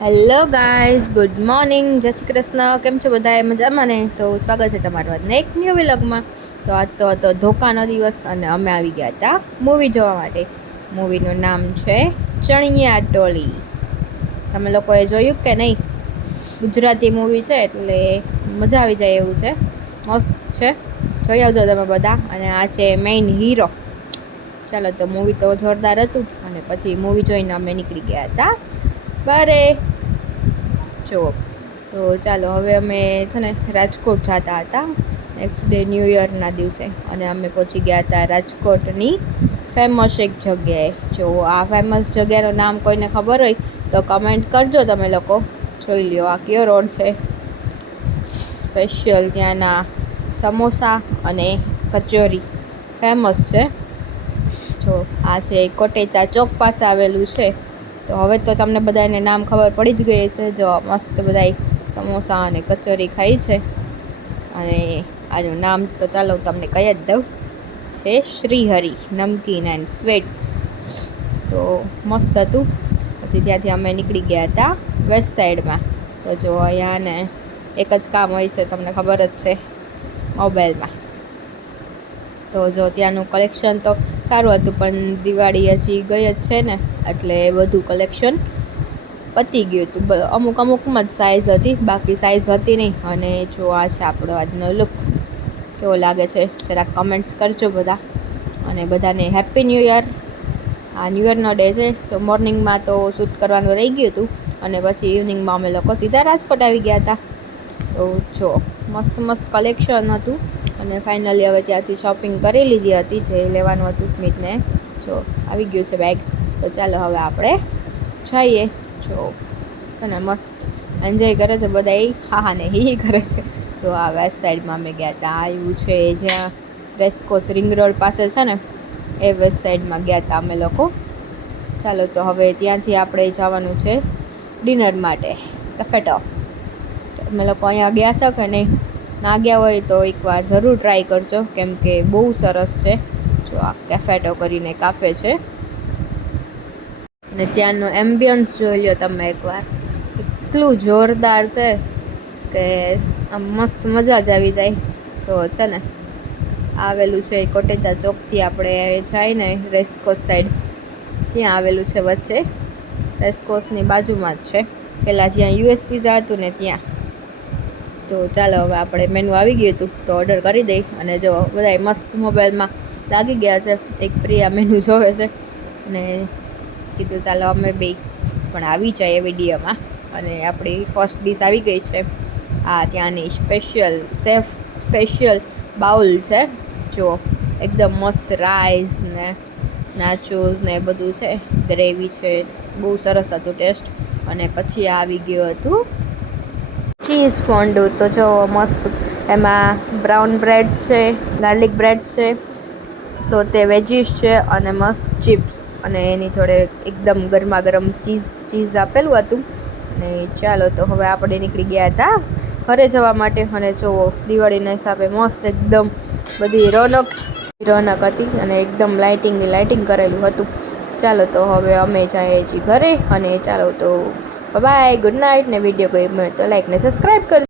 Hello guys, good morning, જય શ્રી કૃષ્ણ. કેમ છો બધાએ? મજામાં ને? તો સ્વાગત છે તમારું આજના એક ન્યૂ વ્લોગમાં. તો આજ તો હતો ધોકાનો દિવસ અને અમે આવી ગયા હતા મૂવી જોવા માટે. મૂવીનું નામ છે ચણિયા ટોળી. તમે લોકોએ જોયું કે નહીં? ગુજરાતી મૂવી છે એટલે મજા આવી જાય એવું છે, મસ્ત છે. જોઈ આવજો તમે બધા. અને આ છે મેઇન હીરો. ચાલો, તો મૂવી તો જોરદાર હતું અને પછી મૂવી જોઈને અમે નીકળી ગયા હતા બારે. જુઓ, તો ચાલો હવે અમે છે ને રાજકોટ જતા હતા નેક્સ્ટ ડે ન્યૂ યરના દિવસે, અને અમે પહોંચી ગયા હતા રાજકોટની ફેમસ એક જગ્યાએ. જો આ ફેમસ જગ્યાનું નામ કોઈને ખબર હોય તો કમેન્ટ કરજો. તમે લોકો જોઈ લ્યો આ કયો રોડ છે. સ્પેશિયલ ત્યાંના સમોસા અને કચોરી ફેમસ છે. જો આ છે કોટેચા ચોક પાસે આવેલું છે. તો હવે તો તમને બધાને નામ ખબર પડી જ ગઈ હશે. જો મસ્ત બધા સમોસા અને કચોરી ખાઈ છે. અને આનું નામ તો ચાલો હું તમને કહી જ દઉં, છે શ્રીહરિ નમકીન એન્ડ સ્વીટ્સ. તો મસ્ત હતું. પછી ત્યાંથી અમે નીકળી ગયા હતા વેસ્ટ સાઈડમાં. તો જો અહીંયા ને એક જ કામ હોય છે, તમને ખબર જ છે, મોબાઈલમાં. તો જો ત્યાંનું કલેક્શન તો સારું હતું, પણ દિવાળી હજી ગઈ જ છે ને, એટલે બધું કલેક્શન પતી ગયું હતું. અમુકમાં જ સાઇઝ હતી, બાકી સાઇઝ હતી નહીં. અને જો આ છે આપણો આજનો લુક. કેવો લાગે છે જરાક કમેન્ટ્સ કરજો બધા. અને બધાને હેપી ન્યૂ યર. આ ન્યૂ યરનો ડે છે. તો મોર્નિંગમાં તો શૂટ કરવાનું રહી ગયું હતું, અને પછી ઇવનિંગમાં અમે લોકો સીધા રાજકોટ આવી ગયા હતા. તો જો મસ્ત મસ્ત કલેક્શન હતું. અને ફાઇનલી હવે ત્યાંથી શોપિંગ કરી લીધી હતી જે લેવાનું હતું સ્મિતને. જો આવી ગયું છે બેગ. તો ચાલો હવે આપણે જઈએ. જો અને મસ્ત એન્જોય કરે છે બધા. હા હા ને હી કરે છે. જો આ વેસ્ટ સાઈડમાં અમે ગયા હતા. આવ્યું છે જ્યાં રેસકોસ રિંગ રોડ પાસે છે ને, એ વેસ્ટ સાઈડમાં ગયા હતા અમે લોકો. ચાલો, તો હવે ત્યાંથી આપણે જવાનું છે ડિનર માટે કફેટો. અમે લોકો અહીંયા ગયા છો કે નહીં? ના ગયા હોય તો એકવાર જરૂર ટ્રાય કરજો, કેમ કે બહુ સરસ છે. જો આ કેફેટો કરીને કાફે છે, અને ત્યાંનો એમ્બિયન્સ જોઈ લો તમે એકવાર. એટલું જોરદાર છે કે આમ મસ્ત મજા જ આવી જાય. જો છે ને આવેલું છે કોટેચા ચોકથી આપણે જઈને રેસકોસ સાઈડ, ત્યાં આવેલું છે વચ્ચે. રેસકોસની બાજુમાં જ છે, પહેલાં જ્યાં યુએસ પિઝા હતું ને ત્યાં. તો ચાલો હવે આપણે મેનુ આવી ગયું હતું તો ઓર્ડર કરી દઈ. અને જો બધાય મસ્ત મોબાઈલમાં લાગી ગયા છે. એક પ્રિયા મેનુ જોવે છે, અને કીધું ચાલો અમે બે પણ આવી જાય વિડીયોમાં. અને આપણી ફર્સ્ટ ડીશ આવી ગઈ છે. આ ત્યાંની સ્પેશિયલ બાઉલ છે. જો એકદમ મસ્ત રાઈસ ને નાચોસ ને બધું છે, ગ્રેવી છે, બહુ સરસ હતું ટેસ્ટ. અને પછી આવી ગયું હતું ચીઝ ફોન્ડુ. તો જો મસ્ત એમાં બ્રાઉન બ્રેડ્સ છે, ગાર્લિક બ્રેડ્સ છે, સોતે વેજીસ છે, અને મસ્ત ચિપ્સ. અને એની જોડે એકદમ ગરમા ગરમ ચીઝ આપેલું હતું. અને ચાલો, તો હવે આપણે નીકળી ગયા હતા ઘરે જવા માટે. અને જુઓ દિવાળીના હિસાબે મસ્ત એકદમ બધી રોનક હતી, અને એકદમ લાઇટિંગ કરેલું હતું. ચાલો, તો હવે અમે જઈએ છીએ ઘરે. અને ચાલો તો બાય, ગુડ નાઇટ. ને વિડીયો ગમ્યો તો લાઈક ને સબસ્ક્રાઈબ કરજો.